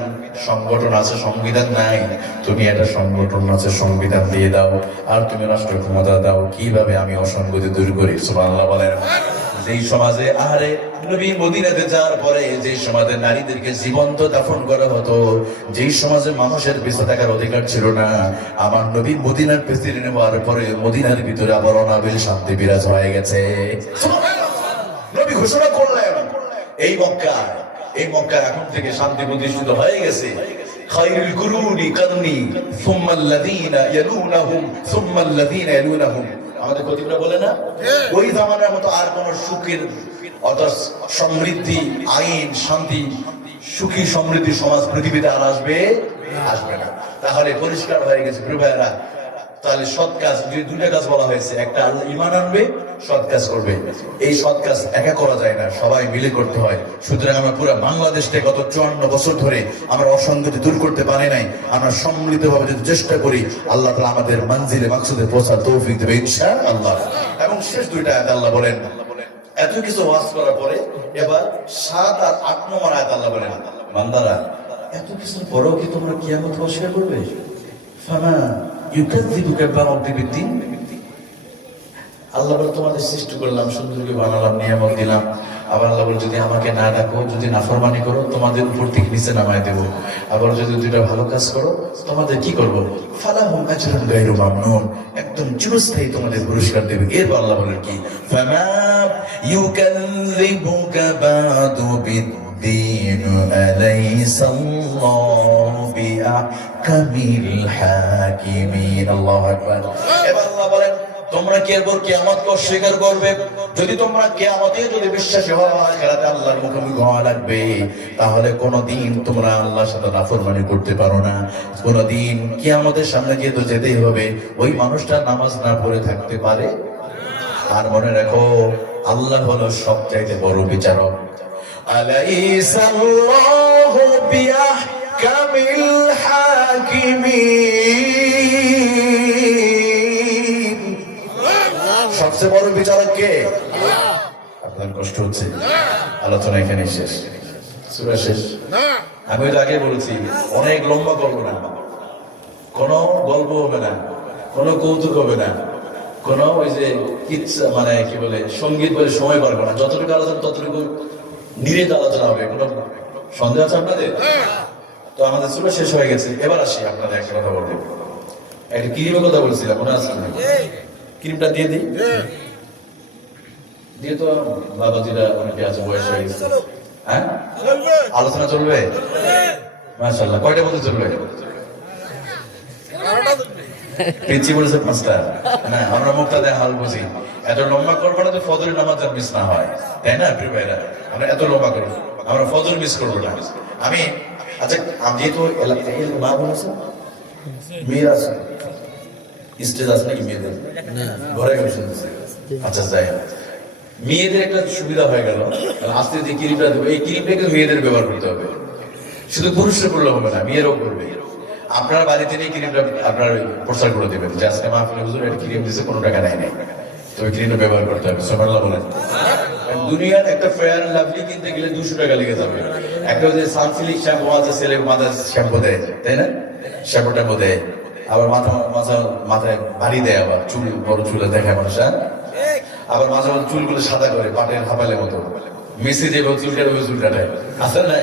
সংগঠন আছে, সংবিধান নাই, তুমি একটা সংগঠন আছে, সংবিধান দিয়ে দাও, আর তুমি রাষ্ট্র ক্ষমতা দাও, কিভাবে আমি অসঙ্গতি দূর করি? সুবহানাল্লাহ বলেন। যেই সমাজে আরে নবী মদিনাতে যাওয়ার পরে যে সমাজে নারীদেরকে জীবন্ত দাফন করা হতো, যেই সমাজে মানুষের বেঁচে থাকার অধিকার ছিল না, আমার নবী মদিনার প্রেসিডেন্ট হওয়ার পরে মদিনার ভিতরে আবার অনাবিল শান্তি বিরাজ হয়ে গেছে। নবী ঘোষণা করলেন, এই মক্কা এখন থেকে শান্তি প্রতিষ্ঠিত হয়ে গেছে। খায়রুল কুরুনি কারনি সুম্মাল্লাযীনা ইয়ালুনাহুম সুম্মাল্লাযীনা ইয়ালুনাহুম। আমাদের খতিবরা বলে না, ওই জামানার মতো আর কোন সুখের অর্থাৎ সমৃদ্ধি, আইন, শান্তি, সুখী সমৃদ্ধি সমাজ পৃথিবীতে আর আসবে না। তাহলে পরিষ্কার হয়ে গেছে প্রিয় ভাইয়েরা। তাহলে সৎ কাজ, দুইটা কাজ বলা হয়েছে, একটা আল্লাহ ঈমান আনবে, সৎ কাজ করবে। এই সৎ কাজ একা করা যায় না, সবাই মিলে করতে হয়। সুতরাং আমরা পুরো বাংলাদেশকে গত 54 বছর ধরে আমরা অসঙ্গতি দূর করতে পারি নাই। আমরা সম্মিলিতভাবে যদি চেষ্টা করি, আল্লাহ তাআলা আমাদের মানজিলে মাকসুদে পৌঁছার তৌফিক দেবে ইনশাআল্লাহ। এবং শেষ দুইটা আয়াত আল্লাহ বলেন, এত কিছু ওয়াজ করার পরে এবার 7 আর 8 নম্বর আয়াত আল্লাহ বলেন, বান্দারা এত কিছুর পরেও কি তোমরা কিয়ামত অস্বীকার করবে? ফামা ইউকাযযিবুকা বা'দু বিদ্দিন। আল্লাহ বলে তোমাদের সৃষ্টি করলাম, সুন্দরকে বানালাম, নিয়ামত দিলাম, আবার আল্লাহ বলে যদি আমাকে না ডাকো, যদি নাফরমানি করো, তোমাদের উপর থেকে নিচে নামায় দেবো। আবার যদি দুইটা ভালো কাজ করো, তোমাদের কি করবো? ফালাহুম আজরুন গায়রু মামনুন, একদম চিরস্থায়ী তোমাদের পুরস্কার দেবে। এরপর আল্লাহ বলেন কি, ফামা ইউকাযযিবুকা বা'দু বিদ্দিন আলাইসাল্লাহু বিআহকামিল হাকিমিন। আল্লাহু আকবার। এবার আল্লাহ বলেন, তোমরা কি এরপর কিয়ামতকে অস্বীকার করবে? যদি তোমরা কিয়ামতে যদি বিশ্বাসী হও, আখিরাতে আল্লাহর মুখোমুখি হওয়া লাগবে, তাহলে কোনদিন তোমরা আল্লাহর সাথে নাফরমানি করতে পারো না। কোনদিন কিয়ামতের সামনে যেহেতু যেতেই হবে, ওই মানুষটা নামাজ না পড়ে থাকতে পারে। আর মনে রাখো, আল্লাহ হলো সবচাইতে বড় বিচারক। আলাইসাল্লাহু বিআহকামিল হাকিমিন। সবচেয়ে বড় বিচারক কে? আপনার কষ্ট হচ্ছে? আলোচনা এখানে শেষ, সূরা শেষ। আমি ওই আগে বলেছি, অনেক লম্বা করবো না, কোন গল্প হবে না, কোন কৌতুক হবে না, কোন ওই যে কিচ্ছা মানে কি বলে সঙ্গীত বলে সময় পারবো না। যতটুকু আলোচনা ততটুকু নিরেট আলোচনা হবে। কোন সন্দেহ আছে আপনাদের? তো আমাদের সূরা শেষ হয়ে গেছে। এবার আসি আপনাদের একটা কথা বলবো। একটা ক্রিমের কথা বলছিলাম, মনে আছে? ক্রিমটা দিয়ে দিই, দিয়ে তো বাবাজিরা অনেকে আছে, বয়স হয়ে গেছে। হ্যাঁ, আলোচনা চলবে মাশাআল্লাহ। কয়টা বলতে চলবে? পিচ্ছি বলেছে 5টা। না, আমরা মুক্তা দেয় হাল বুঝি। এত লম্বা করবো না তো ফজরের নামাজ আর মিস না হয়, তাই না প্রিয় ভাইরা? আমরা এত লম্বা করবো, আমরা ফজর মিস করবো না। আমি আচ্ছা, আমি যেহেতু মা বলেছে, মেয়ের আছে স্টেজ আছে নাকি মেয়েদের? ঘরে গেলে শুনতেছে। আচ্ছা যাই, মেয়েদের একটা সুবিধা হয়ে গেল, আস্তে যে ক্রিমটা দেবো, এই ক্রিমটা কিন্তু মেয়েদের ব্যবহার করতে হবে। শুধু পুরুষরা করলে হবে না, মেয়েরাও করবে। আপনার বাড়িতে নিয়ে ক্রিমটা আপনার প্রচার করে দেবেন যে আজকে মাহফিলে হুজুর একটা ক্রিম দিছে, কোনো টাকা নেয় নাই, তবে ক্রিমটা ব্যবহার করতে হবে। সুবহানাল্লাহ বলেন। দুনিয়ার একটা ফেয়ার লাভলি কিনতে গেলে 200 টাকা লেগে যাবে। একটা যে সানসিল্ক শ্যাম্পু আছে, ছেলে মাথায় শ্যাম্পু দেয়, তাই না? শ্যাম্পু ট্যাম্পু দেয়, আবার মাথায় ভারী দেয়, আবার চুল বড় চুলে দেখায় মানুষ, আবার মাঝে মাঝে চুলগুলো সাদা করে পাটের হাপালের মতো, মেসি যেভাবে চুল কাটে ওই চুল কাটায়, আসলে নাই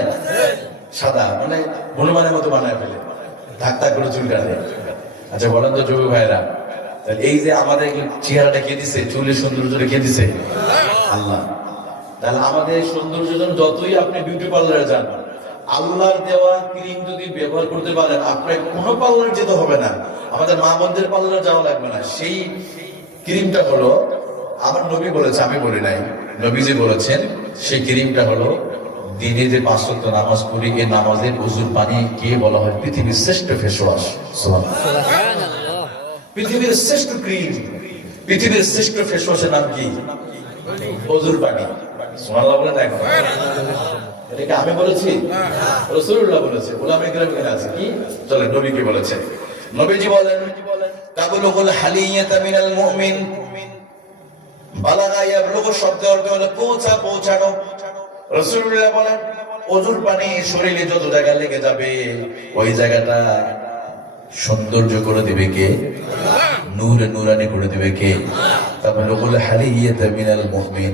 সাদা মানে হনুমানের মতো বানায় ফেলে, ধাক ধাক করে চুল কাটে। আচ্ছা বলেন তো যুবক ভাইরা, এই যে আমাদের চেহারাটা কে দিছে, চুলের সৌন্দর্যটা কে দিছে? আল্লাহ। তাহলে আমাদের সৌন্দর্য যতই আপনি বিউটি পার্লারে যান, আল্লাহর দেওয়া ক্রিম যদি ব্যবহার করতে পারেন, আপনার কোনো পার্লার যেতে হবে না, আমাদের মা বোনদের পার্লারে যাওয়া লাগবে না। সেই ক্রিমটা হলো, আমার নবী বলেছে, আমি বলি নাই, নবীজি বলেছেন, সেই ক্রিমটা হলো দিনে যে 5 ওয়াক্ত নামাজ পড়ি, এই নামাজের ওযুর পানি কে বলা হয় পৃথিবীর শ্রেষ্ঠ ফেস ওয়াশ। সুবহানাল্লাহ। পৃথিবীর শ্রেষ্ঠ ক্রিম, পৃথিবীর শ্রেষ্ঠ ফেস ওয়াশের নাম কি? ওযুর পানি। সুবহানাল্লাহ বলেন। দেখো এটা কি আমি বলেছি? রাসূলুল্লাহ বলেছে। উলামায়ে কেরাম এখানে আছে কি? চলেন নবী কি বলেছেন। নবীজি বলেন, তাবলুগুল হালিয়াতা মিনাল মুমিন, বালাগা ইয়াবলুগু শব্দের অর্থ হলো পৌঁছানো। রাসূলুল্লাহ বলেন, ওযুর পানি শরীরে যত জায়গা লেগে যাবে, ওই জায়গাটা সৌন্দর্য করে দিবে কে? নূরে নূরানি করে দিবে কে? তাবলুগুল হালিয়াতা মিনাল মুমিন,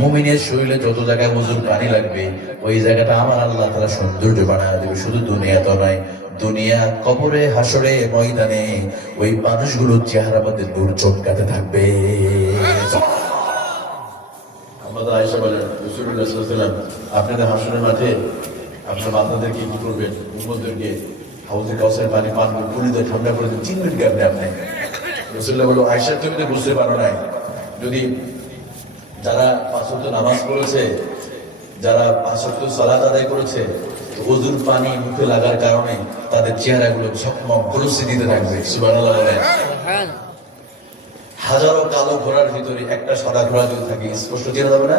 মুমিনের শরীরে যত জায়গায় ওযুর পানি লাগবে, ওই জায়গাটা আমার আল্লাহ তাআলা সৌন্দর্য বানায় দেবে। শুধু দুনিয়া তো নয়, দুনিয়া, কবরে, হাসরে, ময়দানে ওই মানুষগুলোর চেহারার মধ্যে নূর চমকাতে থাকবে। আমাদের আয়েশা বলেন, রাসূলুল্লাহ সাল্লাল্লাহু আলাইহি ওয়াসাল্লাম আপনাদের হাসরের মাঠে আপনার বান্দাদেরকে কি করবেন? উম্মতদেরকে হাউজে কাউসারের পানি পান করে পুলিতে ঠান্ডা করে চিনবেন কেমনে আপনি? রাসূলুল্লাহ বলল, আয়েশা তুমি তো বুঝতে পারো নাই, যদি যারা 5 ওয়াক্ত নামাজ পড়েছে, যারা 5 ওয়াক্ত সালাত আদায় করেছে, ওযুর পানি মুখে লাগার কারণে তাদের চেহারাগুলো ঝকমক প্রলুসি দিতে থাকবে। সুবহানাল্লাহ বলেন। হাজারো কালো ঘোড়ার ভিতরে একটা সাদা ঘোড়া যদি থাকে, স্পষ্ট চেনা যাবে না?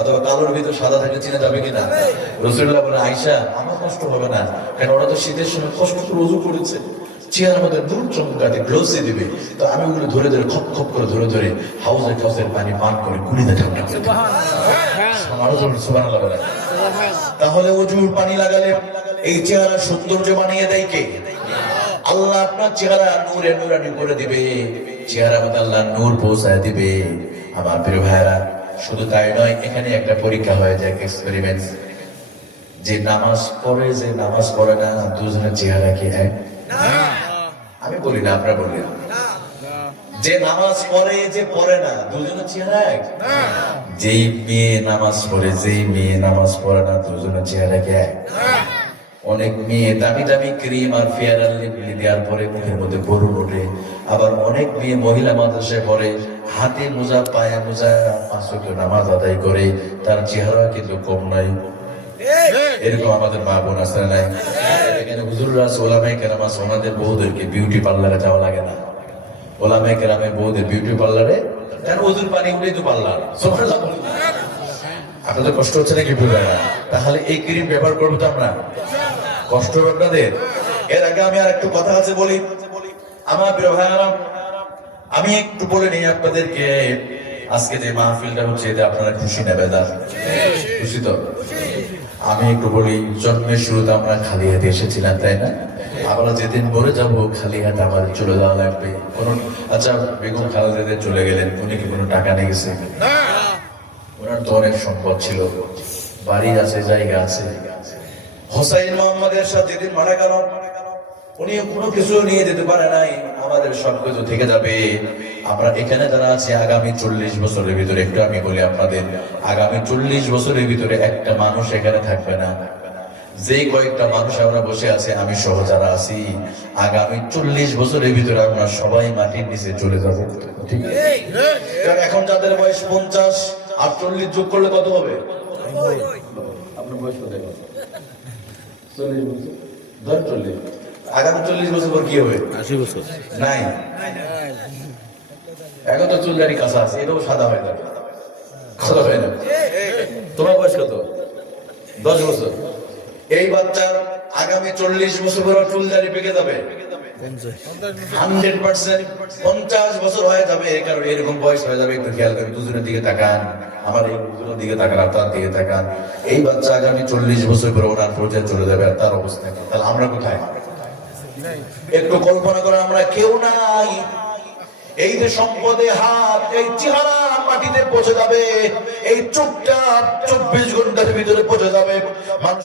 অথবা কালোর ভিতরে সাদা থাকলে চেনা যাবে কিনা? রাসূলুল্লাহ বলেন, আয়েশা আমার কষ্ট হবে না, কারণ ওরা তো শীতের সময় কষ্ট করে ওযু করেছে, চেহারার মধ্যে নূর চমকাতে গ্লোসি দিবে, তো আমি ওগুলো ধরে ধরে খপ খপ করে ধরে হাউজে কাউসারের পানি পান করে কুড়িতে ঠান্ডা করে। সুবহানাল্লাহ বলেন। তাহলে ওযুর পানি লাগালে এই চেহারা সৌন্দর্য বানিয়ে দেয় কে? আল্লাহ। আপনার চেহারা নূরে নূরানি করে দিবে, চেহারা মধ্যে আল্লাহ নূর পৌঁছায় দিবে। আমার প্রিয় ভাইরা, শুধু তাই নয়, এখানে একটা পরীক্ষা হয়ে যায়, এক্সপেরিমেন্ট। যে নামাজ পড়ে, যে নামাজ পড়ে না, দুজনের চেহারা কি এক? আমি বলি না, আপনারা বললেন। যে নামাজ পড়ে, যে পড়ে না, দুজনের চেহারা এক? যেই মেয়ে নামাজ পড়ে, যেই মেয়ে নামাজ পড়ে না, দুজনের চেহারা কি এক? অনেক মেয়ে দামি দামি ক্রিম আর ফেয়ার অ্যান্ড লাভলি দেওয়ার পরে মুখের মধ্যে বরুণ ওঠে। আবার অনেক মেয়ে মহিলা মাদ্রাসায় পড়ে, হাতে মোজা পায়ে মোজা, 5 ওয়াক্ত নামাজ আদায় করে, তার চেহারা কিন্তু কম নাই। এরকম আমাদের মা বোন আছে নাই? এখানে হুজুররা আছে, ওলামায়ে কেরাম আছে, ওনাদের বউদেরকে বিউটি পার্লারে যাওয়া লাগে না। ওলামায়ে কেরামের বউদের বিউটি পার্লারে, কারণ ওযুর পানি উঠেই তো পার্লার। আপনাদের কষ্ট হচ্ছে নাকি? তাহলে এই ক্রিম ব্যবহার করবো তো আমরা? কষ্ট হবে আপনাদের? এর আগে আমি আর একটু কথা আছে বলি। আমার প্রিয় ভাইরা, আমি একটু বলে নিই আপনাদেরকে, আজকে যে মাহফিলটা হচ্ছে, এতে আপনারা খুশি না বেজার? খুশি তো? আমি একটু বলি, জন্মের শুরুতে আমরা খালি হাতে এসেছিলাম, তাই না? আমরা যেদিন মরে যাবো খালি হাতে আমার চলে যাওয়া লাগবে। আচ্ছা, বেগম খালেদা চলে গেলেন, উনি কি কোনো টাকা নিয়ে গেছে? ওনার তো অনেক সম্পদ ছিল, বাড়ি আছে, জায়গা আছে। হোসাইন মোহাম্মদের সাথে যেদিন মারা গেল, উনি কোনো কিছু নিয়ে যেতে পারে নাই, আমাদের সবকিছু থেকে যাবে। আমরা এখানে যারা আছি, আগামী 40 বছরের ভিতরে, একটু আমি বলি আপনাদের, আগামী 40 বছরের ভিতরে একটা মানুষ এখানে থাকবে না। যে কয়েকটা মানুষ আমরা বসে আছে, আমি সহ যারা আছি, আগামী 40 বছরের ভিতরে আমরা সবাই মাটির নিচে চলে যাব। ঠিক আছে? এখন যাদের বয়স 50 আর 40 যোগ করলে কত হবে? আপনার বয়স কত? 40 বছর। ধর 40, আগামী 40 বছর পর কি হবে? 80 বছর নাই। এখন তো চুলদারি কাঁচা আছে, এটাও সাদা হয়ে যাবে। সাদা হয় না? তোমার বয়স কত? 10 বছর। এই বাচ্চার আগামী 40 বছর পর চুল দাড়ি পেকে যাবে 100%, 50 বছর হয়ে যাবে, কারণ এরকম বয়স হয়ে যাবে। একটু খেয়াল করে দুজনের দিকে তাকান, আমার এই দুজনের দিকে তাকান, আপনার দিকে তাকান। এই বাচ্চা আগামী 40 বছর পরে ওনার পর্যায়ে চলে যাবে, আর তার অবস্থা কি? তাহলে আমরা কোথায়? একটু কল্পনা করে, আমরা কেউ নাই। এই যে সম্পদে হাত, এই চেহারা মাটিতে পচে যাবে, এই চোখটা 24 ঘন্টার ভিতরে পচে যাবে। মানুষ